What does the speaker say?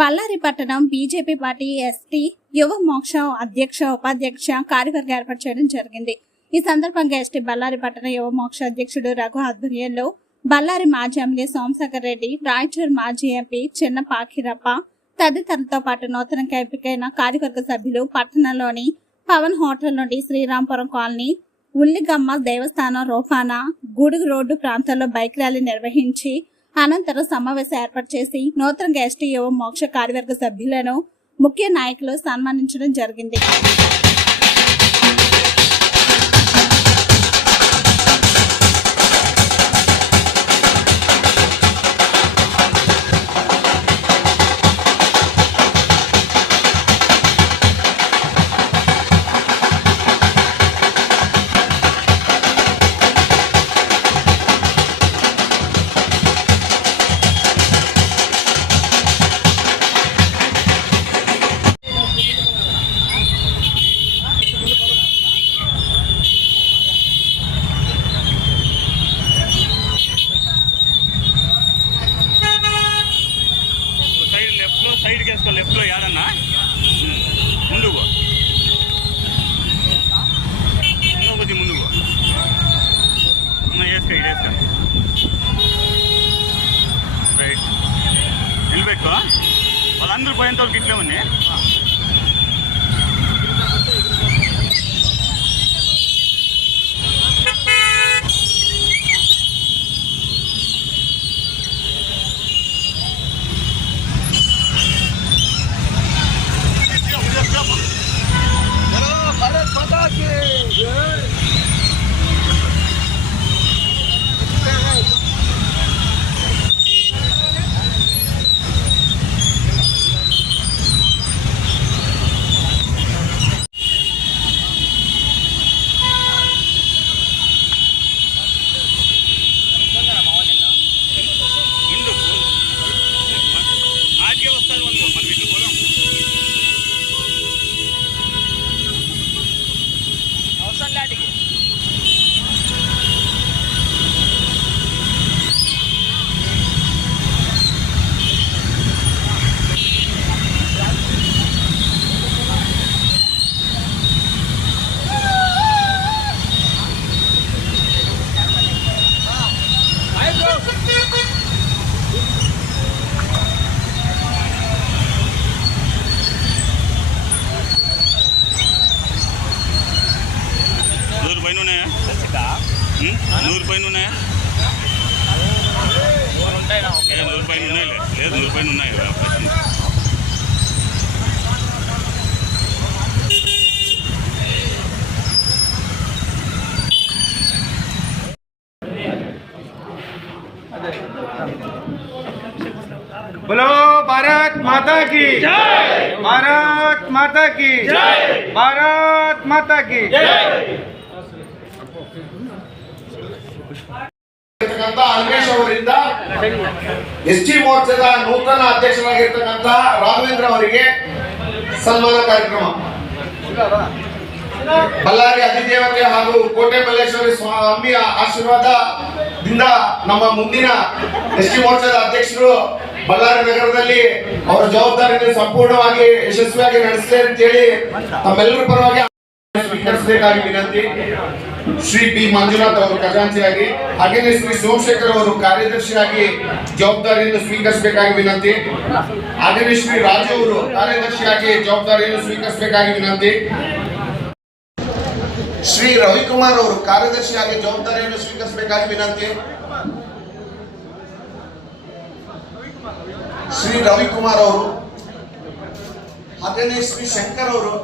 బళ్ళారి పట్టణం BJP party ST యువ మోక్ష అధ్యక్ష ఉపాధ్యక్ష కార్యవర్గం ఏర్పాటు చేయడం జరిగింది. ఈ సందర్భంగా ఎస్టీ బళ్ళారి పట్టణ యువ మోక్ష అధ్యక్షుడు రఘు ఆధ్వర్యంలో బళ్ళారి మాజీ ఎమ్మెల్యే సోమశేఖర్ రెడ్డి, రాయచూర్ మాజీ ఎంపీ చిన్న పాకిరప్ప తదితరులతో పాటు నూతనంగా ఎంపికైన కార్యవర్గ సభ్యులు పట్టణంలోని పవన్ హోటల్ నుండి శ్రీరాంపురం కాలనీ, ఉల్లిగమ్మ దేవస్థానం, రోఫానా, గూడుగు రోడ్డు ప్రాంతాల్లో బైక్ ర్యాలీ నిర్వహించి అనంతరం సమావేశం ఏర్పాటు చేసి నూతనంగా ఎస్టీ యువ మోక్ష కార్యవర్గ సభ్యులను ముఖ్య నాయకులు సన్మానించడం జరిగింది. లెఫ్ట్ లో యాడన్నా ముందుకు కొద్ది ముందుకు వేసుకో రైట్ నిలబెట్టుకో. వాళ్ళందరూ పోయేంత వరకు ఇట్లే ఉంది. నూరు పైన ఉన్నాయా? 100 పైన ఉన్నాయి. లేదు 100 పైన ఉన్నాయి. बोलो भारत माता की जय, भारत माता की जय, भारत माता की जय. ಅನ್ವೇಷ್ ಅವರಿಂದ ಎಸ್ಟಿ ಮೋರ್ಚಾದ ನೂತನ ಅಧ್ಯಕ್ಷರಾಗಿರ್ತಕ್ಕಂಥ ರಾಘವೇಂದ್ರ ಅವರಿಗೆ ಸನ್ಮಾನ ಕಾರ್ಯಕ್ರಮ. ಬಳ್ಳಾರಿ ಅಧಿದೇವತೆ ಹಾಗೂ ಕೋಟೆ ಮಲ್ಲೇಶ್ವರಿ ಸ್ವಾಮಿಯ ಆಶೀರ್ವಾದದಿಂದ ನಮ್ಮ ಮುಂದಿನ ಎಸ್ಟಿ ಮೋರ್ಚಾದ ಅಧ್ಯಕ್ಷರು ಬಳ್ಳಾರಿ ನಗರದಲ್ಲಿ ಅವರ ಜವಾಬ್ದಾರಿಯನ್ನು ಸಂಪೂರ್ಣವಾಗಿ ಯಶಸ್ವಿಯಾಗಿ ನಡೆಸಲಿ ಅಂತೇಳಿ ತಮ್ಮೆಲ್ಲರ ಪರವಾಗಿ ಸ್ವೀಕರಿಸಬೇಕಾಗಿ ವಿನಂತಿ. ಶ್ರೀ ಬಿ ಮಂಜುನಾಥ್ ಅವರು ಖಜಾಂಚಿಯಾಗಿ, ಹಾಗೆಯೇ ಶ್ರೀ ಸೋಮಶೇಖರ್ ಅವರು ಕಾರ್ಯದರ್ಶಿಯಾಗಿ ಜವಾಬ್ದಾರಿಯನ್ನು ಸ್ವೀಕರಿಸಬೇಕಾಗಿ ವಿನಂತಿ. ಹಾಗೆಯೇ ಶ್ರೀ ರಾಜು ಅವರು ಕಾರ್ಯದರ್ಶಿಯಾಗಿ ಜವಾಬ್ದಾರಿಯನ್ನು ಸ್ವೀಕರಿಸಬೇಕಾಗಿ ವಿನಂತಿ. ಶ್ರೀ ರವಿಕುಮಾರ್ ಅವರು ಕಾರ್ಯದರ್ಶಿಯಾಗಿ ಜವಾಬ್ದಾರಿಯನ್ನು ಸ್ವೀಕರಿಸಬೇಕಾಗಿ ವಿನಂತಿ. ಶ್ರೀ ರವಿಕುಮಾರ್ ಅವರು, ಹಾಗೆಯೇ ಶ್ರೀ ಶಂಕರ್ ಅವರು